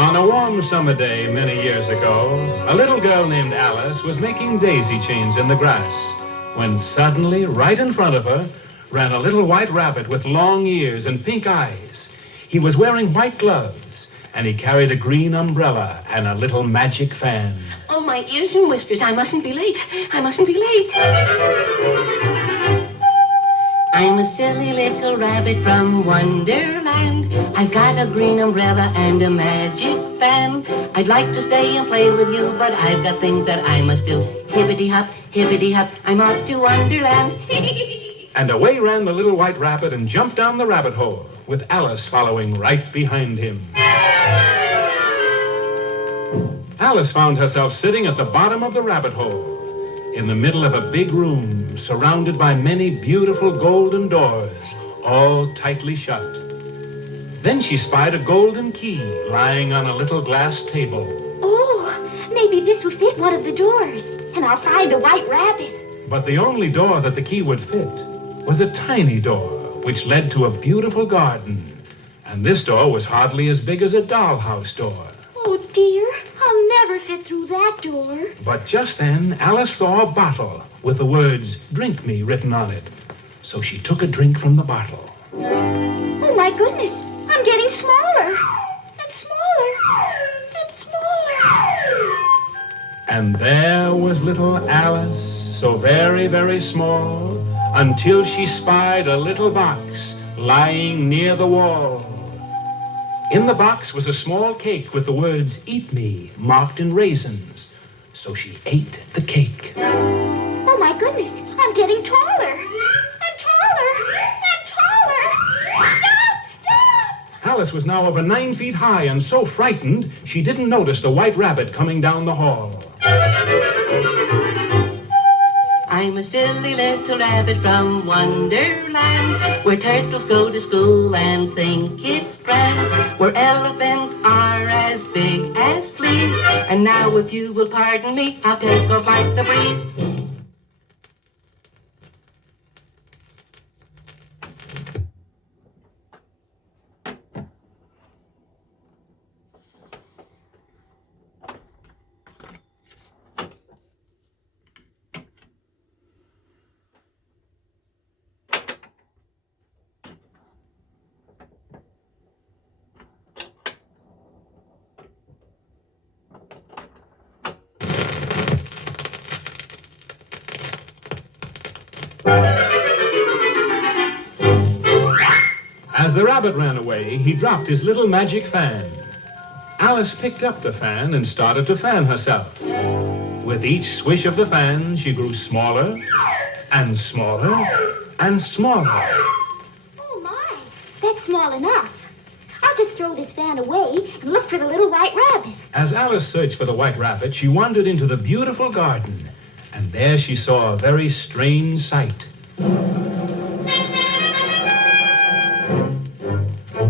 On a warm summer day many years ago, a little girl named Alice was making daisy chains in the grass when suddenly, right in front of her, ran a little white rabbit with long ears and pink eyes. He was wearing white gloves, and he carried a green umbrella and a little magic fan. Oh, my ears and whiskers. I mustn't be late. I mustn't be late. I'm a silly little rabbit from Wonderland. I've got a green umbrella and a magic fan. I'd like to stay and play with you, but I've got things that I must do. Hippity-hop, I'm off to Wonderland. And away ran the little white rabbit and jumped down the rabbit hole, with Alice following right behind him. Alice found herself sitting at the bottom of the rabbit hole, in the middle of a big room, surrounded by many beautiful golden doors, all tightly shut. Then she spied a golden key lying on a little glass table. Oh, maybe this will fit one of the doors, and I'll find the white rabbit. But the only door that the key would fit was a tiny door, which led to a beautiful garden. And this door was hardly as big as a dollhouse door. Oh, dear, I'll never fit through that door. But just then, Alice saw a bottle with the words, "Drink me," written on it. So she took a drink from the bottle. Oh, my goodness, I'm getting smaller, and smaller, and smaller. And there was little Alice, so very, very small, until she spied a little box lying near the wall. In the box was a small cake with the words, "Eat me," marked in raisins. So she ate the cake. Oh, my goodness, I'm getting taller, and taller, and taller. Stop! Alice was now over 9 feet high and so frightened, she didn't notice the white rabbit coming down the hall. I'm a silly little rabbit from Wonderland, where turtles go to school and think it's grand, where elephants are as big as fleas. And now, if you will pardon me, I'll take off like the breeze. As the rabbit ran away, he dropped his little magic fan. Alice picked up the fan and started to fan herself. With each swish of the fan, she grew smaller and smaller and smaller. Oh, my, that's small enough. I'll just throw this fan away and look for the little white rabbit. As Alice searched for the white rabbit, she wandered into the beautiful garden, and there she saw a very strange sight.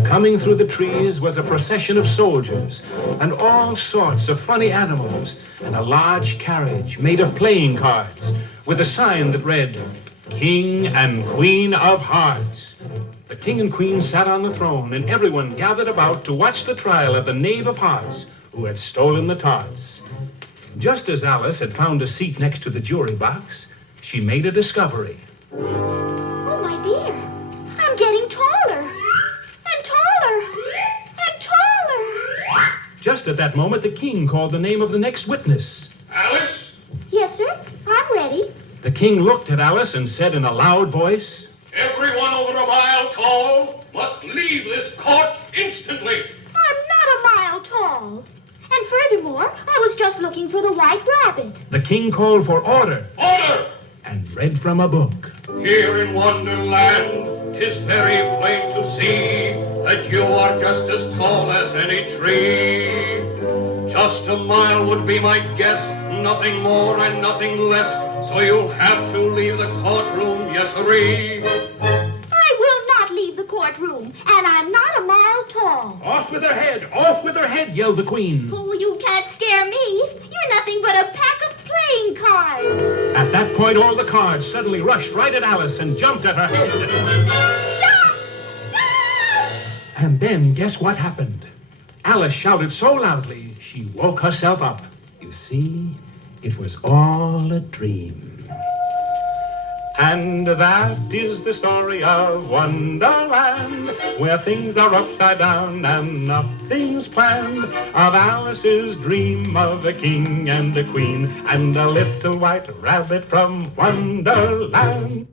Coming through the trees was a procession of soldiers and all sorts of funny animals and a large carriage made of playing cards with a sign that read, "King and Queen of Hearts." The king and queen sat on the throne and everyone gathered about to watch the trial of the knave of hearts who had stolen the tarts. Just as Alice had found a seat next to the jury box, she made a discovery. Oh, my dear, I'm getting taller. Just at that moment, the king called the name of the next witness. Alice? Yes, sir, I'm ready. The king looked at Alice and said in a loud voice, Everyone over a mile tall must leave this court instantly. I'm not a mile tall. And furthermore, I was just looking for the white rabbit. The king called for order. Order! And read from a book. Here in Wonderland, 'tis very plain to see that you are just as tall as any tree. Just a mile would be my guess, nothing more and nothing less, so you'll have to leave the courtroom, yes-sirree. I will not leave the courtroom, and I'm not a mile tall. Off with her head! Off with her head! Yelled the queen. Oh, you can't scare me. You're nothing but a pack of playing cards. At that point, all the cards suddenly rushed right at Alice and jumped at her head. Stop! Stop! And then, guess what happened? Alice shouted so loudly, she woke herself up. You see, it was all a dream. And that is the story of Wonderland, where things are upside down and nothing's planned. Of Alice's dream of a king and a queen and a little white rabbit from Wonderland.